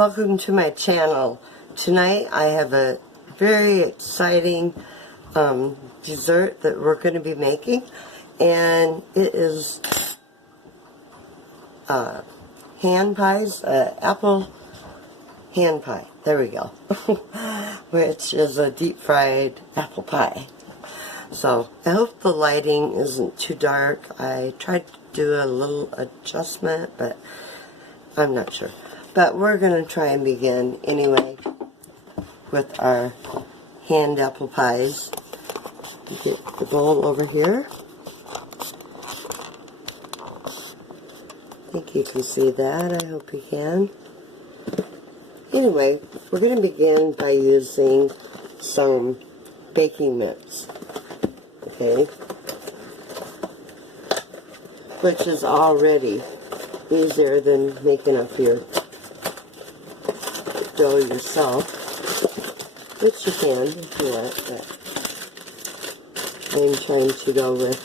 Welcome to my channel. Tonight I have a very exciting dessert that we're going to be making, and it is hand pies, apple hand pie. There we go. Which is a deep fried apple pie. So I hope the lighting isn't too dark. I tried to do a little adjustment, but I'm not sure. But we're going to try and begin anyway with our hand apple pies. Get the bowl over here. I think you can see that. I hope you can. Anyway, we're going to begin by using some baking mix. Okay? Which is already easier than making up your dough yourself, which you can if you want, but I'm trying to go with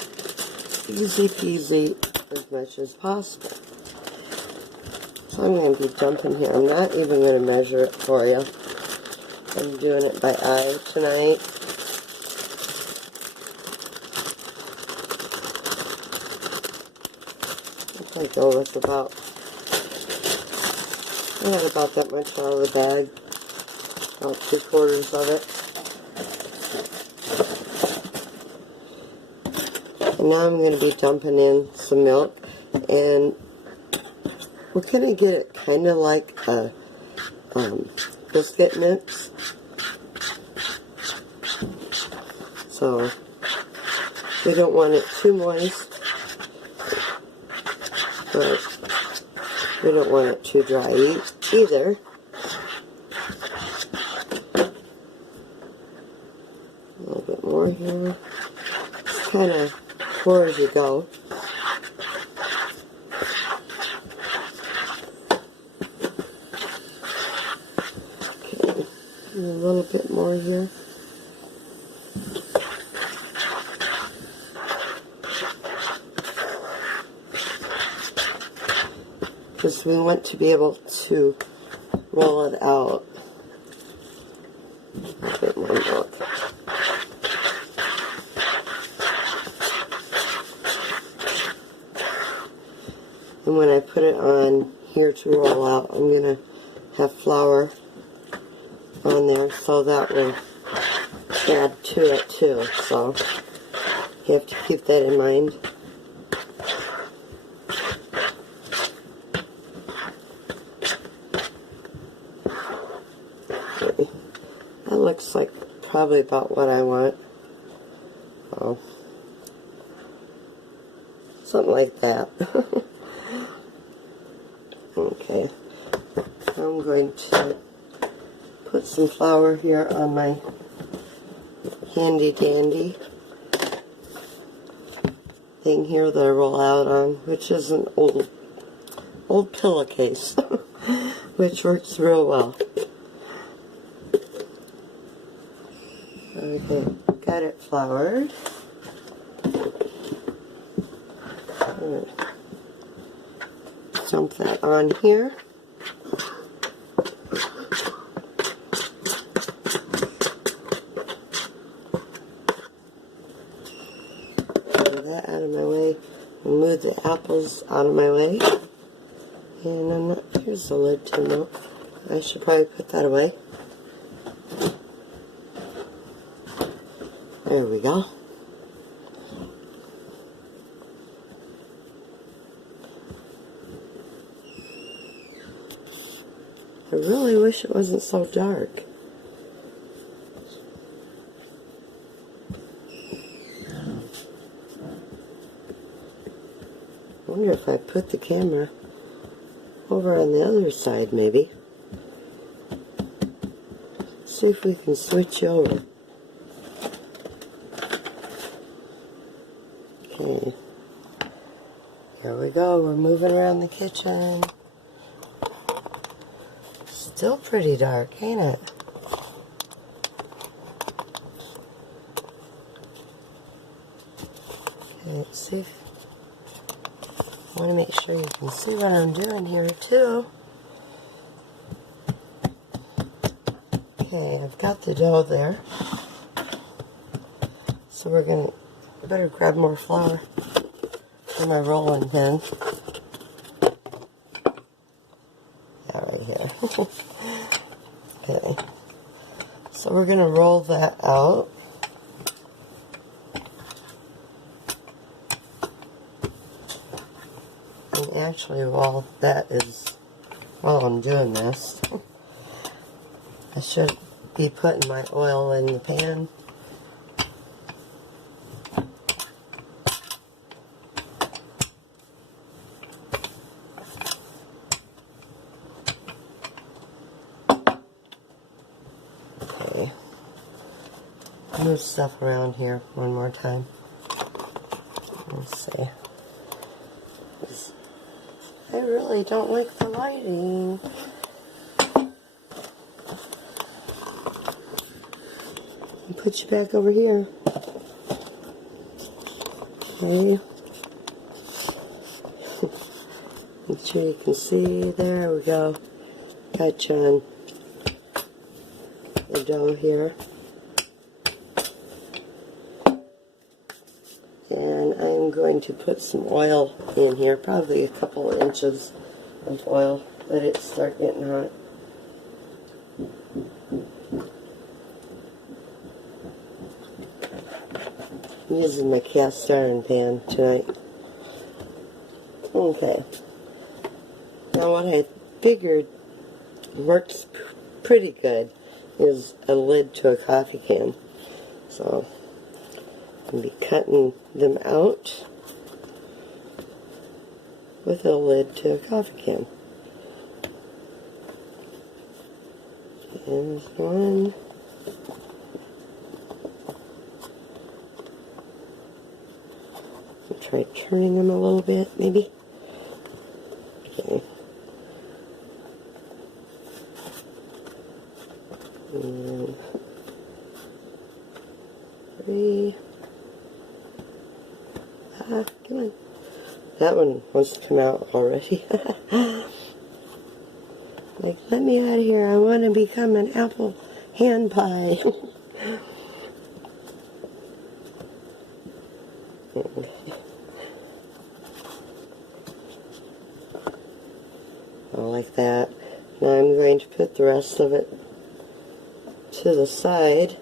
easy peasy as much as possible. So I'm going to be jumping here. I'm not even going to measure it for you. I'm doing it by eye tonight. I go with about, I had about that much out of the bag, about 3/4 of it. And now I'm going to be dumping in some milk, and we're going to get it kind of like a biscuit mix. So we don't want it too moist, but we don't want it too dry either. A little bit more here. Just kind of pour as you go. Okay, and a little bit more here. Because we want to be able to roll it out. A bit more milk. And when I put it on here to roll out, I'm going to have flour on there, so that will add to it too. So you have to keep that in mind. That looks like probably about what I want. Oh, something like that. Okay, I'm going to put some flour here on my handy dandy thing here that I roll out on, which is an old pillowcase, which works real well. Okay, got it floured. Dump that on here. Move that out of my way. And move the apples out of my way. And I'm not, here's the lid to milk. I should probably put that away. There we go. I really wish it wasn't so dark. I wonder if I put the camera over on the other side, maybe. See if we can switch over. Okay. Here we go. We're moving around the kitchen. Still pretty dark, ain't it? Okay, let's see if I want to make sure you can see what I'm doing here too. Okay, I've got the dough there. So we're gonna better grab more flour for my rolling pin. Yeah, right here. Okay. So we're gonna roll that out. And actually, while I'm doing this, I should be putting my oil in the pan. Okay. Move stuff around here one more time. Let's see. I really don't like the lighting. Put you back over here. Okay. Make sure you can see. There we go. Got you on the dough here. And I'm going to put some oil in here, probably a couple of inches of oil. Let it start getting hot. I'm using my cast iron pan tonight. Okay. Now what I figured works pretty good is a lid to a coffee can. So I'm going to be cutting them out with a lid to a coffee can. There's one. I'll try turning them a little bit, maybe. Okay. And 3. Come on. That one wants to come out already. Like, let me out of here. I want to become an apple hand pie. I like that. Now I'm going to put the rest of it to the side.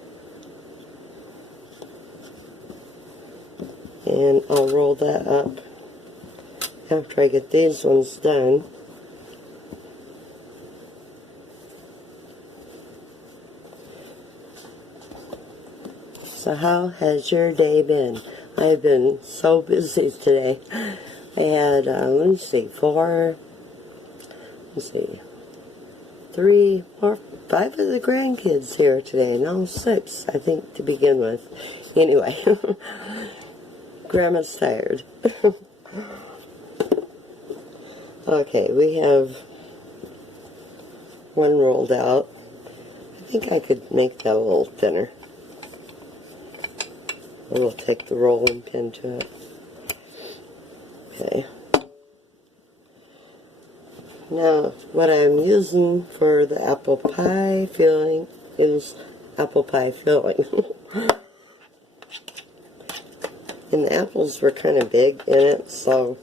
And I'll roll that up after I get these ones done. So how has your day been? I've been so busy today. I had, let's see, 3, 4, 5 of the grandkids here today. No, 6, I think, to begin with. Anyway, Grandma's tired. Okay, we have one rolled out. I think I could make that a little thinner. I will take the rolling pin to it. Okay. Now, what I'm using for the apple pie filling is apple pie filling. And the apples were kind of big in it, so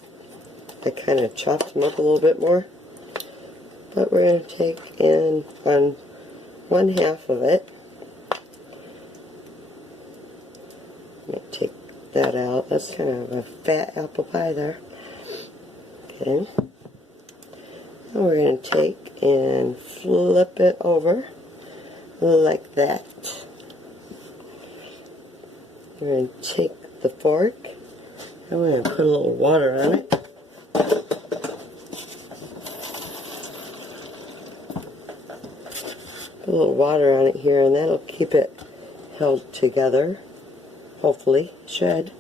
I kind of chopped them up a little bit more. But we're going to take in on 1/2 of it. I'm going to take that out. That's kind of a fat apple pie there. Okay. Now we're going to take and flip it over like that. We're going to take the fork and we're going to put a little water on it. Put a little water on it here, and that'll keep it held together. Hopefully, should.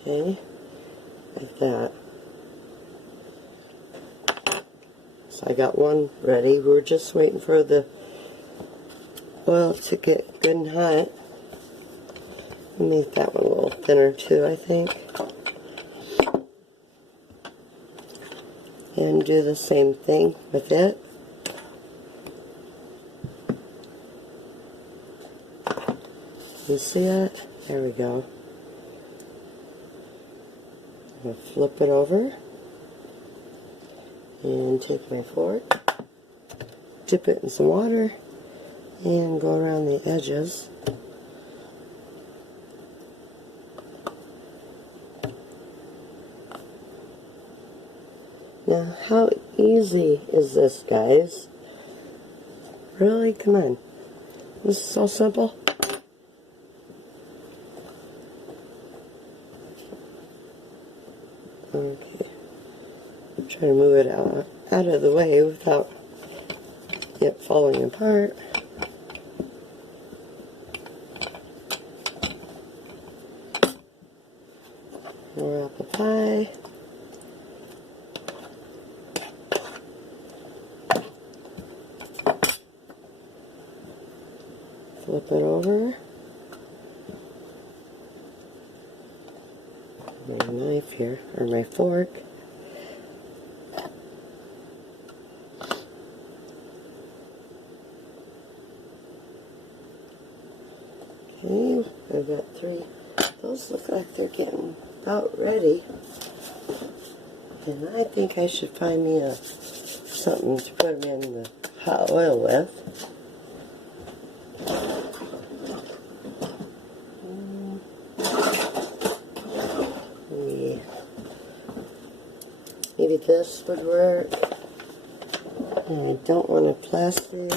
Okay, like that. So I got one ready. We're just waiting for the oil to get good and hot. Make that one a little thinner too, I think. and do the same thing with it. You see that? There we go. I'm going to flip it over and take my fork, dip it in some water, and go around the edges. Now, how easy is this, guys? Really? Come on. This is so simple. Okay. I'm trying to move it out of the way without it falling apart. More apple pie. Flip it over. My knife here, or my fork. Okay, I've got 3. Those look like they're getting about ready. And I think I should find me something to put them in the hot oil with. Maybe this would work. And I don't want a plastic.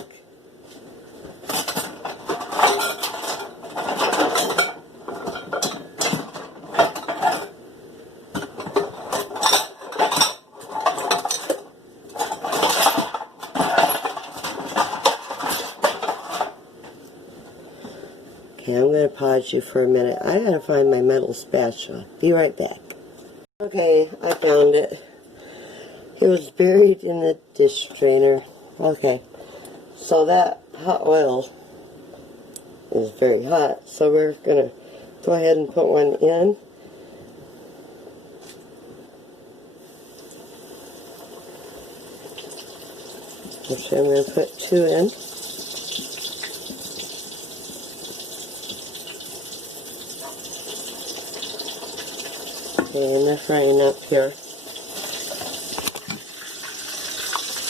Okay, I'm going to pause you for a minute. I gotta find my metal spatula. Be right back. Okay, I found it. It was buried in the dish drainer. Okay, so that hot oil is very hot, so we're going to go ahead and put one in. Actually, I'm going to put 2 in. Okay, and they're frying up here.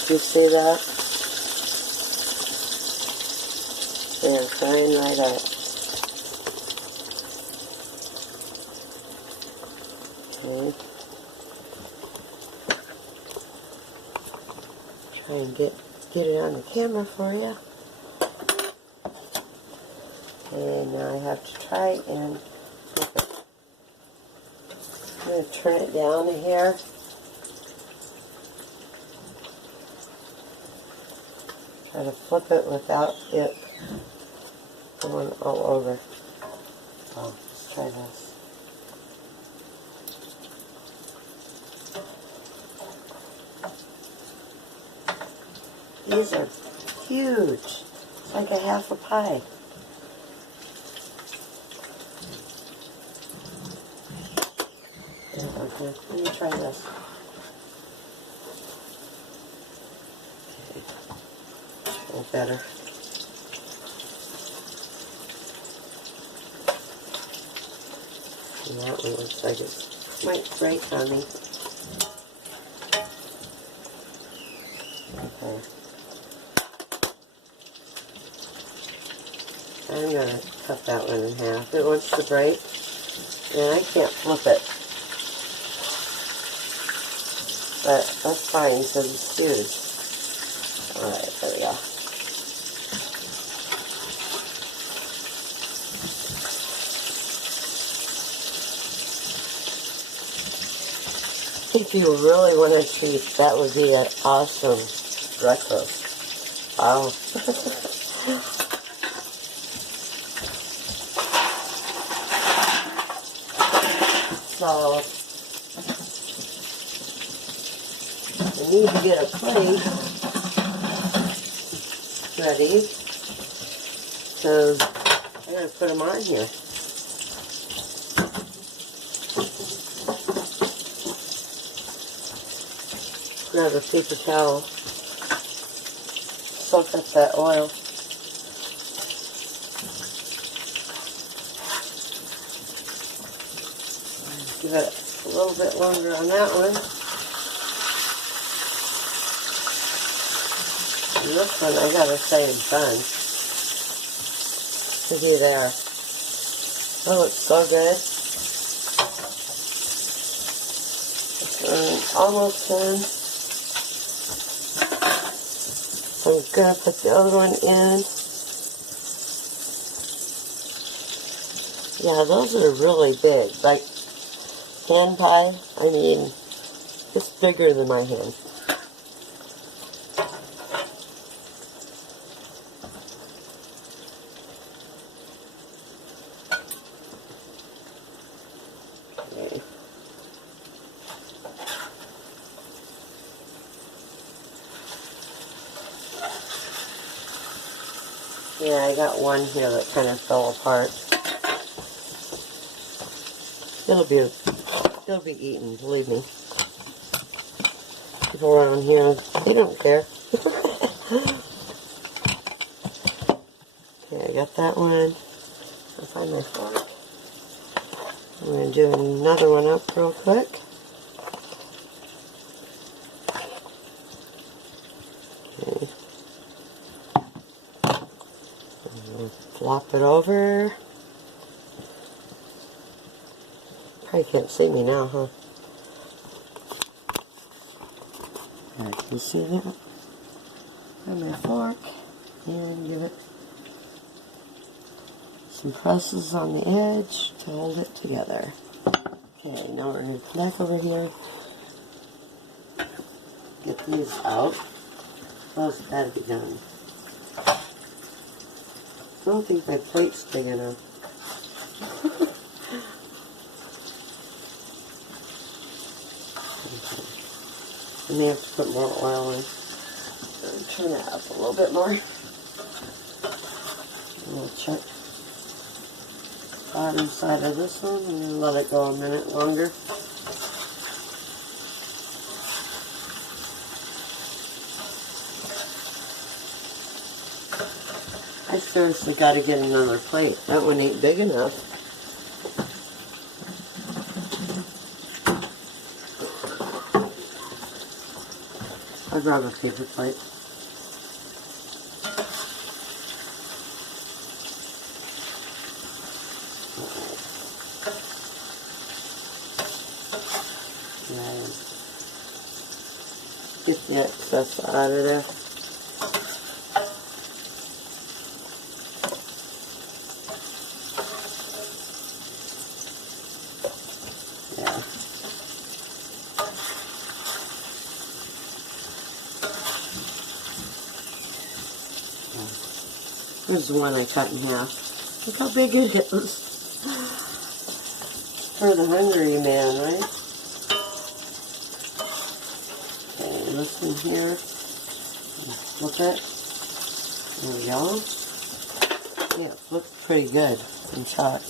You see that? They're frying right up. Okay. Try and get it on the camera for you. Okay, now I have to try and flip it. I'm going to turn it down here. Try to flip it without it going all over. So, let's try this. These are huge. It's like a half a pie. Okay, let me try this. Better. And that one looks like it might break on me. Okay. I'm going to cut that one in half. It wants to break, and I can't flip it. But that's fine because it's stewed. Alright, there we go. If you really want to treat, that would be an awesome breakfast. Wow. So, I need to get a plate ready, because I gotta put them on here. grab a paper towel, soak up that oil. Give it a little bit longer on that one. And this one, I gotta say, is done. To be there. Oh, it's so good. This one almost done. I'm gonna put the other one in. Yeah, those are really big. Like hand pie, I mean, it's bigger than my hand. Okay. Yeah, I got one here that kind of fell apart. It'll be eaten, believe me. People around here, they don't care. Okay, I got that one. I'll find my fork. I'm going to do another one up real quick. Okay. Flop it over. Probably can't see me now, huh? I can see that. Grab my fork and give it some presses on the edge to hold it together. Okay, now we're going to come back over here. Get these out. Those gotta be done. I don't think my plate's big enough. I may have to put more oil in. Turn that up a little bit more. And we'll check the bottom side of this one and let it go a minute longer. I seriously got to get another plate. That one ain't big enough. I'll grab a paper plate. Get the excess out of there. Yeah. Here's the one I cut in half. Look how big it is. For the hungry man, right? Okay, this one here. Flip it. There we go. Yeah, it looks pretty good and shot.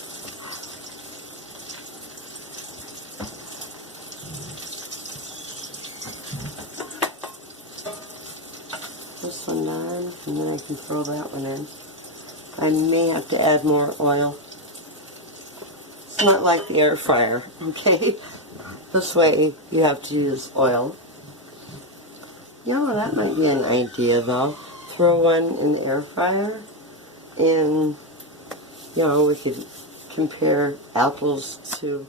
This one done, and then I can throw that one in. I may have to add more oil. It's not like the air fryer, okay? This way you have to use oil. You know, that might be an idea though. Throw one in the air fryer and, you know, we could compare apples to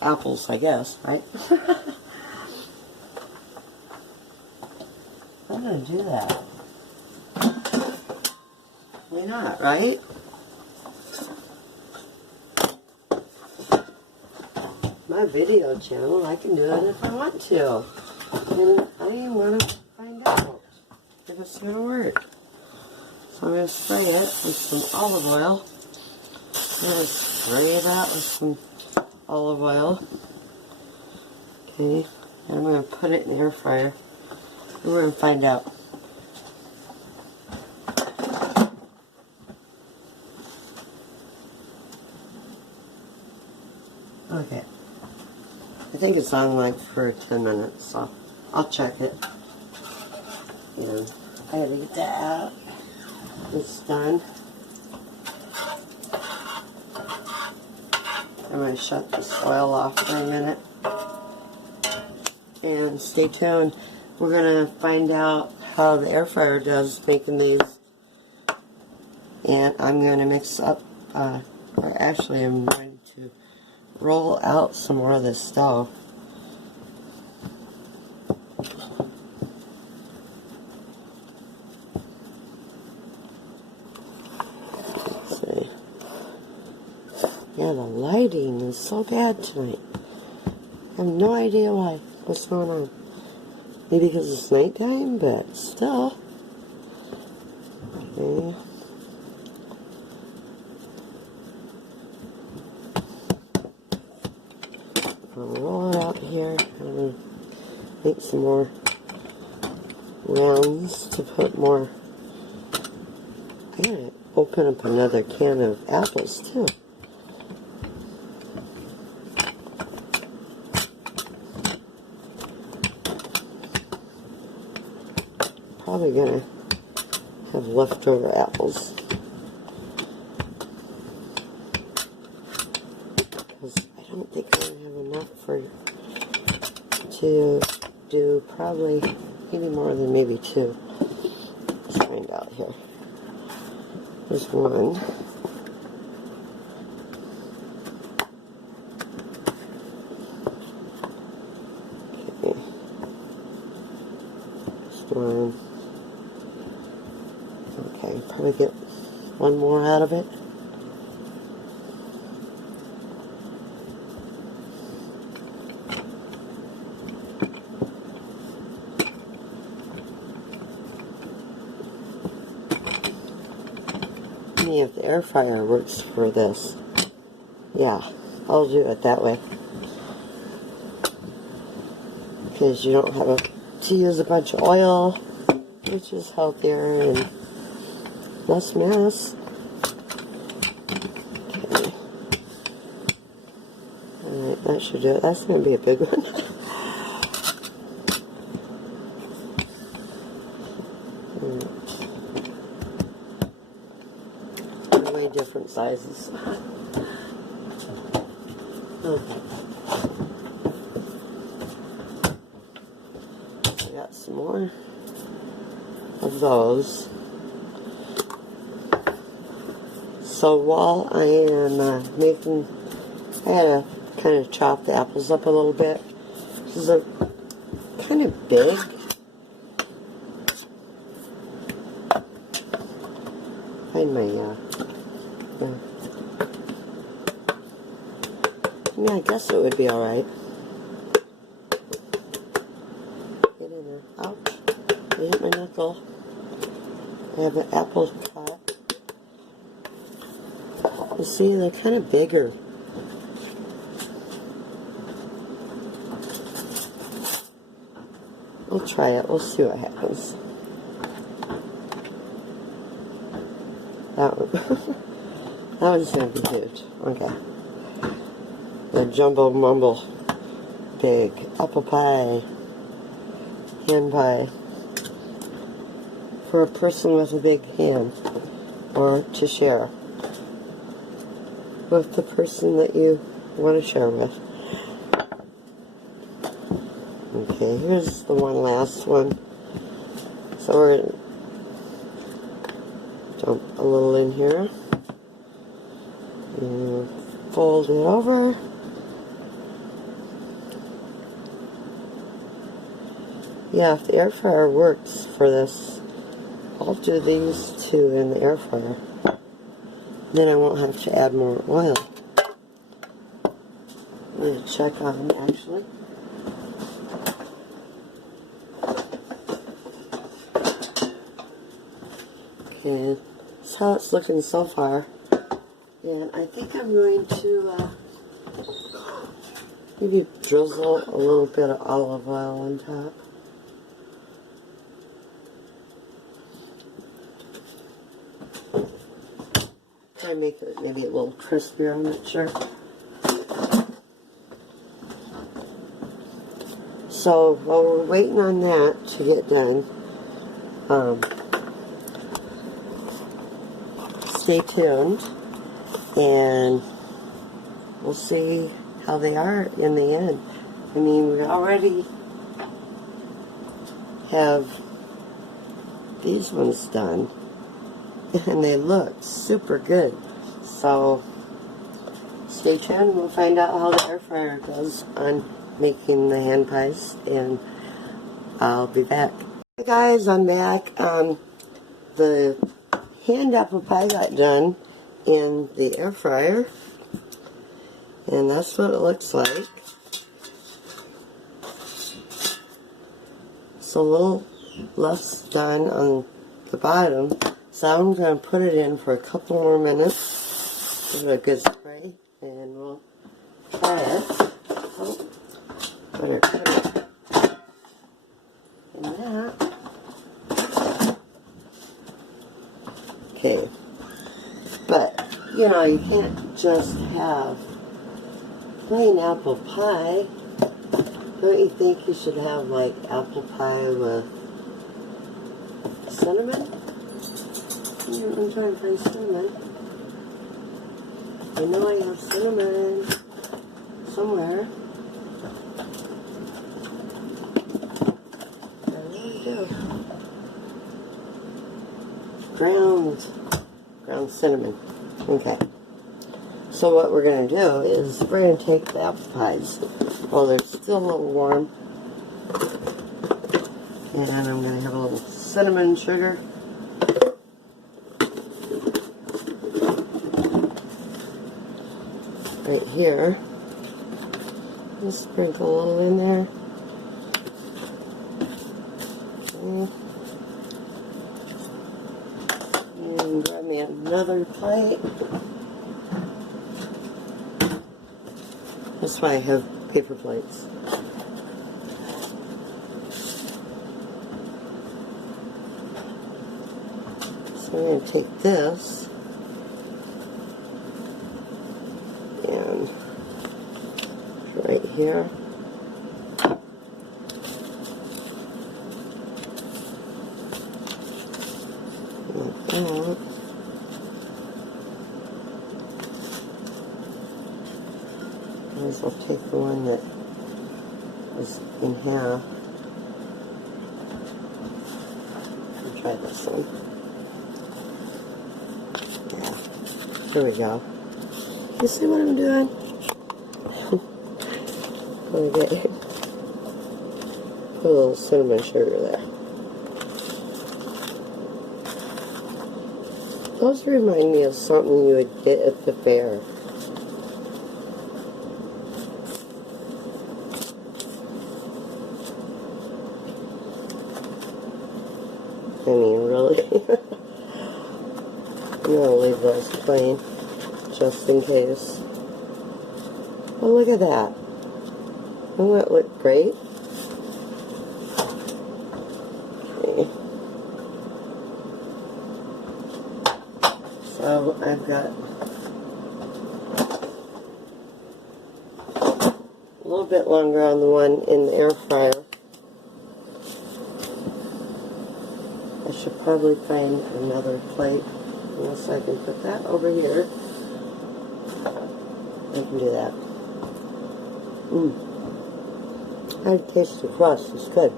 apples, I guess, right? I'm going to do that. Why not, right? My video channel, I can do it if I want to. And I want to find out if it's going to work. So I'm going to spray it with some olive oil. I'm going to spray that with some olive oil. Okay, and I'm going to put it in the air fryer. And we're going to find out. Okay. I think it's on like for 10 minutes, so I'll check it. And I gotta get that out. It's done. I'm going to shut this oil off for a minute. And stay tuned. We're going to find out how the air fryer does making these. And I'm going to mix up, or actually I'm going to roll out some more of this dough. Let's see. Yeah, the lighting is so bad tonight. I have no idea why. What's going on? Maybe because it's nighttime, but still. Okay. I'll roll it out here. I'm going to make some more rounds to put more. I gotta open up another can of apples too. Probably gonna have leftover apples because I don't think I'm gonna have enough to do probably any more than maybe two. Let's find out here. There's one. Okay. There's one. Okay, probably get one more out of it. See if the air fryer works for this. Yeah, I'll do it that way. Because you don't have to use a bunch of oil, which is healthier and less mess. Okay. Alright, that should do it. That's going to be a big one. They're way different sizes. Okay. I got some more of those. So while I am making, I had to kind of chop the apples up a little bit because they're kind of big. Find my, yeah. I mean, I guess it would be alright. Get in there. Ouch. I hit my knuckle. I have an apple cut. You see, they're kind of bigger. We'll try it. We'll see what happens. That one. That one's going to be huge. Okay. The Jumbo Mumble. Big apple pie. Hand pie. For a person with a big hand. Or to share with the person that you want to share with. Okay, here's the one last one. So we're going to dump a little in here. And fold it over. Yeah, if the air fryer works for this, I'll do these two in the air fryer. Then I won't have to add more oil. I'm going to check on them actually. Okay, that's how it's looking so far. And I think I'm going to maybe drizzle a little bit of olive oil on top. Try to make it maybe a little crispier, I'm not sure. So while we're waiting on that to get done, stay tuned and we'll see how they are in the end. I mean, we already have these ones done and they look super good. So stay tuned, we'll find out how the air fryer goes on making the hand pies, and I'll be back. Hey guys, I'm back. The hand apple pie got done in the air fryer, and that's what it looks like. It's a little less done on the bottom, so I'm going to put it in for a couple more minutes, give it a good spray, and we'll try it. Oh, better put it in that. Okay, but you know, you can't just have plain apple pie. Don't you think you should have like apple pie with cinnamon? I'm trying to find cinnamon. I know I have cinnamon somewhere. I really do. Ground cinnamon. Okay. So what we're going to do is we're going to take the apple pies while they're still a little warm, and I'm going to have a little cinnamon sugar. Right here. Just sprinkle a little in there. Okay. And grab me another plate. That's why I have paper plates. So I'm going to take this and right here. Like that. I'll take the one that is in half and try this one. Yeah, here we go. You see what I'm doing? Okay. Put a little cinnamon sugar there. Those remind me of something you would get at the fair. I mean, really? I'm going to leave those plain, just in case. Well, look at that. Doesn't that look great? Okay. So, I've got a little bit longer on the one in the air fryer. I should probably find another plate, unless I can put that over here. I can do that. I taste the crust, it's good.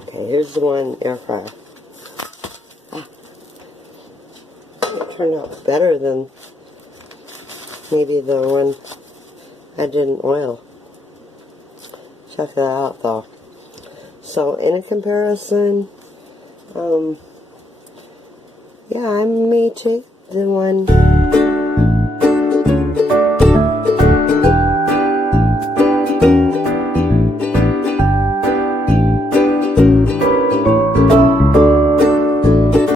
Okay, here's the one air fryer. It turned out better than maybe the one I did in oil. Check that out though. So in a comparison, yeah, I may take the one